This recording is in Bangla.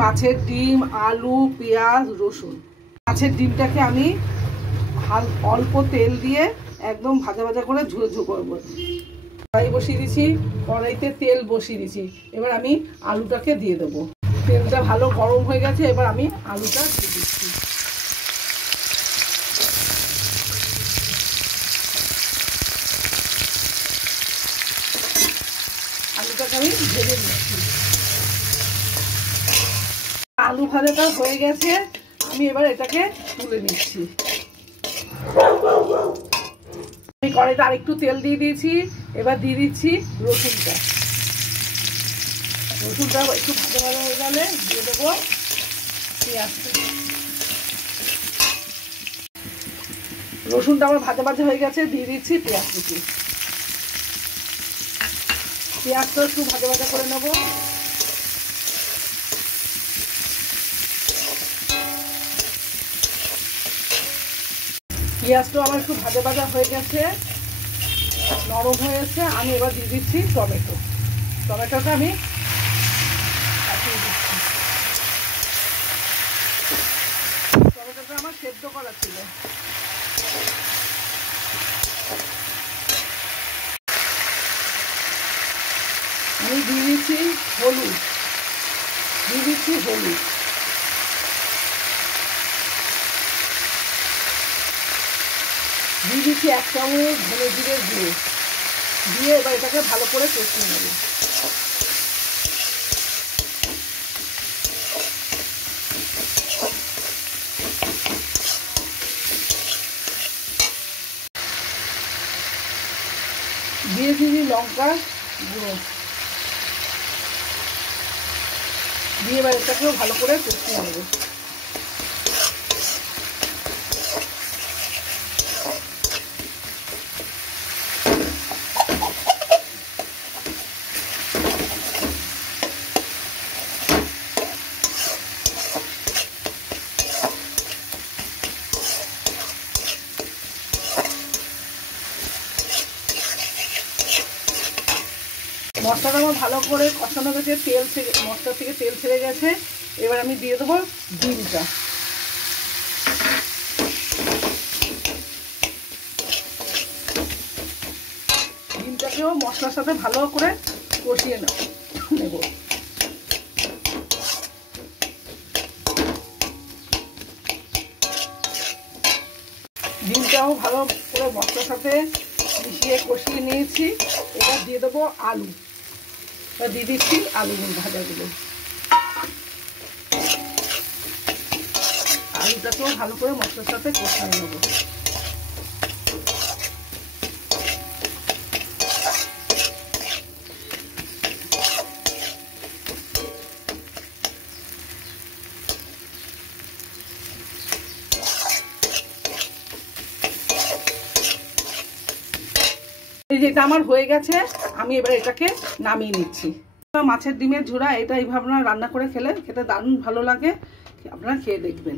মাছের ডিম, আলু, পেঁয়াজ, রসুন। মাছের ডিমটাকে আমি অল্প তেল দিয়ে একদম ভাজা ভাজা করে ঝুড়ো ঝুড়ো করবো। কড়াই বসিয়ে দিয়েছি, কড়াইতে তেল বসিয়ে দিয়েছি। এবার আমি আলুটাকে দিয়ে দেবো। তেলটা ভালো গরম হয়ে গেছে, এবার আমি আলুটা দিয়ে দিচ্ছি। আলুটাকে আমি ভেজে দিচ্ছি। আলু ভাজাটা হয়ে গেছে, আমি এবার এটাকে তুলে নিচ্ছি। আমি কড়াইতে আরেকটু তেল দিয়ে দিয়েছি, এবার দিয়ে দিচ্ছি রসুনটা। রসুনটা একটু ভাজা ভাজা হয়ে গেলে দিয়ে দেবো পেঁয়াজটা। রসুনটা আমার ভাজা ভাজা হয়ে গেছে, দিয়ে দিচ্ছি পেঁয়াজ কুচি। পেঁয়াজটা একটু ভাজা ভাজা করে নেবো। পেঁয়াজটা আমার একটু ভাজা ভাজা হয়ে গেছে, নরম হয়ে গেছে। আমি এবার দিয়ে দিচ্ছি টমেটো। টমেটোটা আমি টমেটোটা আমার সেদ্ধ করা ছিল। আমি দিয়ে দিচ্ছি হলুদ, দিয়ে দিচ্ছি হলুদ, দিয়ে দিচ্ছি 1 চামচ ধনে জিরের গুঁড়ো দিয়ে এবার এটাকে ভালো করে কষিয়ে নেব। দিয়ে দিচ্ছি লঙ্কা গুঁড়ো দিয়ে এবার এটাকেও ভালো করে কষিয়ে নেব। মশলাটা আমার ভালো করে কষানো গেছে, মশলা থেকে তেল ছেড়ে গেছে। এবার আমি দিয়ে দেবো ডিমটা। ডিমটাকেও মশলার সাথে ভালো করে কষিয়ে নেব। ডিমটাও ভালো করে মশলার সাথে মিশিয়ে কষিয়ে নিয়েছি। এবার দিয়ে দেবো আলু। দিয়ে দিচ্ছি আলু ভাজাগুলো। আলুটাকেও ভালো করে মশলার সাথে কষিয়ে নেব। যেটা আমার হয়ে গেছে, আমি এবার এটাকে নামিয়ে নিচ্ছি। মাছের ডিমের ঝোড়া এটা এইভাবে রান্না করে খেলে খেতে দারুণ ভালো লাগে, আপনারা খেয়ে দেখবেন।